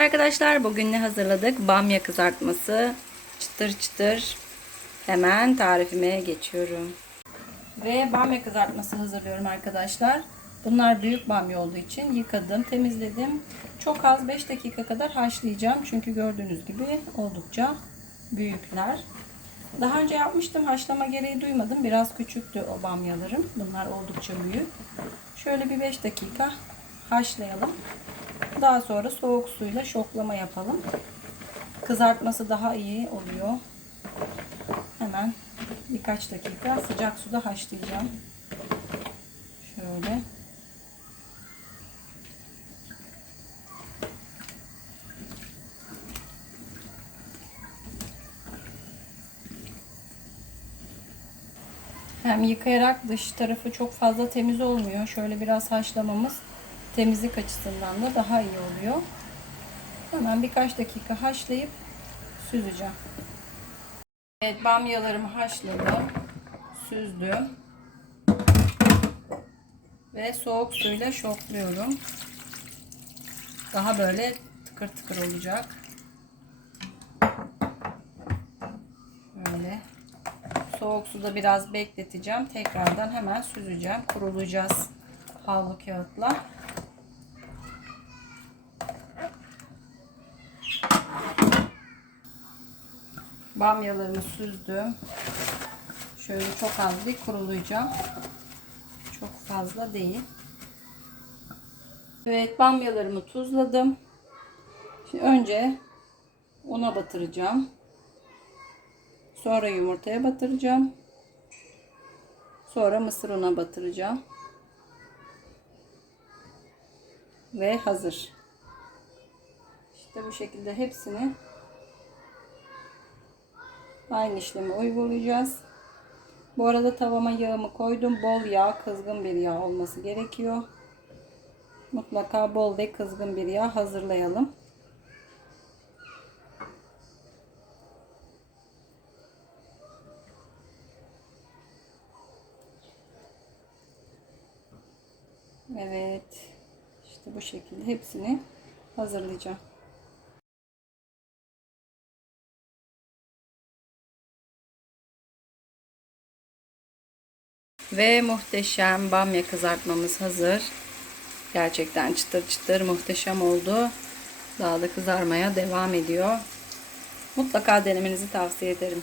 Arkadaşlar bugün ne hazırladık? Bamya kızartması. Çıtır çıtır. Hemen tarifime geçiyorum. Ve bamya kızartması hazırlıyorum arkadaşlar. Bunlar büyük bamya olduğu için yıkadım, temizledim. Çok az 5 dakika kadar haşlayacağım. Çünkü gördüğünüz gibi oldukça büyükler. Daha önce yapmıştım. Haşlama gereği duymadım. Biraz küçüktü o bamyalarım. Bunlar oldukça büyük. Şöyle bir 5 dakika haşlayalım. Daha sonra soğuk suyla şoklama yapalım. Kızartması daha iyi oluyor. Hemen birkaç dakika sıcak suda haşlayacağım. Şöyle. Hem yıkayarak dış tarafı çok fazla temiz olmuyor. Şöyle biraz haşlamamız temizlik açısından da daha iyi oluyor. Hemen birkaç dakika haşlayıp süzeceğim. Evet bamyalarımı haşladım. Süzdüm. Ve soğuk suyla şokluyorum. Daha böyle tıkır tıkır olacak. Böyle. Soğuk suda biraz bekleteceğim. Tekrardan hemen süzeceğim. Kurulayacağız havlu kağıtla. Bamyalarımı süzdüm. Şöyle çok az bir kurulayacağım. Çok fazla değil. Evet bamyalarımı tuzladım. Şimdi önce una batıracağım. Sonra yumurtaya batıracağım. Sonra mısır una batıracağım. Ve hazır. İşte bu şekilde hepsini aynı işlemi uygulayacağız. Bu arada tavama yağımı koydum. Bol yağ, kızgın bir yağ olması gerekiyor. Mutlaka bol ve kızgın bir yağ hazırlayalım. Evet. İşte bu şekilde hepsini hazırlayacağım. Ve muhteşem bamya kızartmamız hazır. Gerçekten çıtır çıtır muhteşem oldu. Daha da kızarmaya devam ediyor. Mutlaka denemenizi tavsiye ederim.